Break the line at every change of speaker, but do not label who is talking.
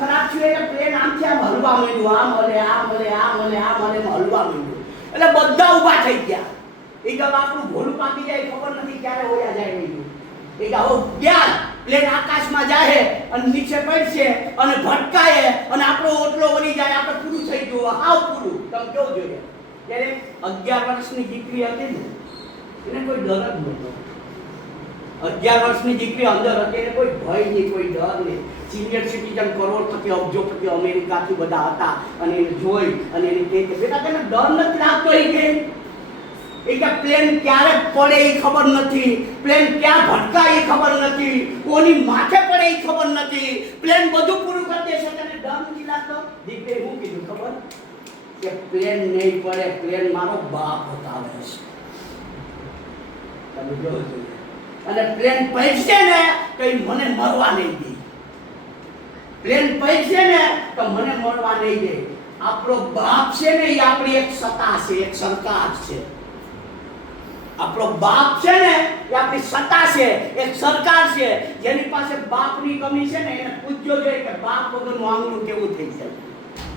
ખરાબ થયું એટલે પ્લેન આમથી આમ હલવા માંડ્યું. આમ હલે આમ હલે આમ હલે આમ હલે હલવા માંડ્યું. એટલે બધા ઊભા થઈ ગયા. એ કે આપણું ભોલું પાકી જાય ખબર નથી ક્યારે ઓયા જાય નહીં. એ કે હવે ગયા પ્લેન આકાશમાં જાય અને નીચે પડશે અને ભટકાય અને આપણો ઓટલો વળી જાય, આપણે પૂરું થઈ ગયું. આવ પૂરું. તમે કેવું જોઈએ ત્યારે અગિયાર વર્ષની દીકરી હતી ને, એને કોઈ ડર જ નહોતો. અગિયાર વર્ષની દીકરી અંદર હતી એને કોઈ ભય નહીં, કોઈ ડર નહીં. સિનિયર સિટીઝન કરોડપતિ, અબજોપતિ અમેરિકાથી બધા હતા અને એને જોઈ અને એને કહે કે, બેટા, તને ડર નથી લાગતો એ કે એ કે પ્લેન ક્યારે પડે એ ખબર નથી. પ્લેન ક્યાં ભટકાય એ ખબર નથી. કોની માથે પડે એ ખબર નથી. પ્લેન બધું પૂરું કરી દેશે. તને ડર નથી લાગતો? દીકરીએ હું કીધું ખબર? કે પ્લેન નહીં પડે, પ્લેન મારો બાપ બતાવે છે. તમે જોઈએ. અને પ્લેન પૈસે ને તો ઈ મને મરવા નહીં દે. પ્લેન પૈસે ને તો મને મરવા નહીં દે. આપણો બાપ છે ને એ આપણી એક સત્તા છે, એક સરકાર છે. આપણો બાપ છે ને એ આપણી સત્તા છે, એક સરકાર છે. જેની પાસે બાપની કમી છે ને એને પૂછજો જોઈએ કે બાપ વગરનું આંગણું કેવું થઈ જાય?